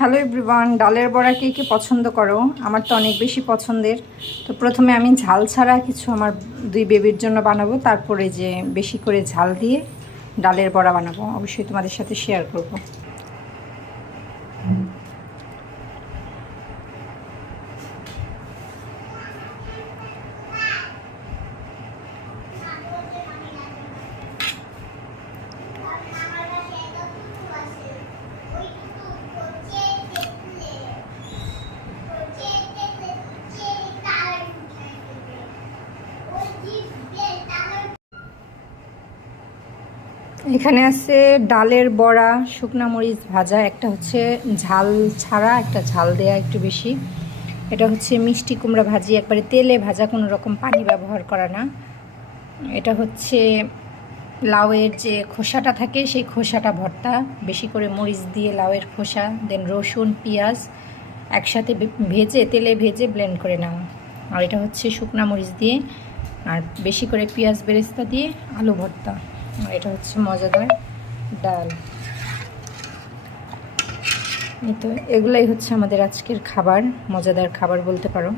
Hello everyone, ডালের বড়া কে কে পছন্দ করো? আমার তো অনেক বেশি পছন্দের। তো প্রথমে আমি ঝাল ছাড়া কিছু আমার দুই বেবির জন্য বানাবো, তারপরে যে বেশি করে ঝাল দিয়ে ডালের বড়া বানাবো, অবশ্যই তোমাদের সাথে শেয়ার করব। এখানে আছে ডালের বড়া, শুকনা মরিচ ভাজা, একটা হচ্ছে ঝাল ছাড়া, একটা ঝাল দেয়া একটু বেশি। এটা হচ্ছে মিষ্টি কুমড়া ভাজি, একবারে তেলে ভাজা, কোনো রকম পানি ব্যবহার করা না। এটা হচ্ছে লাউয়ের যে খোসাটা থাকে সেই খোসাটা ভর্তা, বেশি করে মরিচ দিয়ে লাউয়ের খোসা, দেন রসুন পেঁয়াজ একসাথে ভেজে, তেলে ভেজে ব্লেন্ড করে নেওয়া। আর এটা হচ্ছে শুকনা মরিচ দিয়ে আর বেশি করে পেঁয়াজ বেরেস্তা দিয়ে আলু ভর্তা। আর এটা হচ্ছে মজাদার ডাল। এই তো এগুলাই হচ্ছে আমাদের আজকের খাবার, মজাদার খাবার বলতে পারো।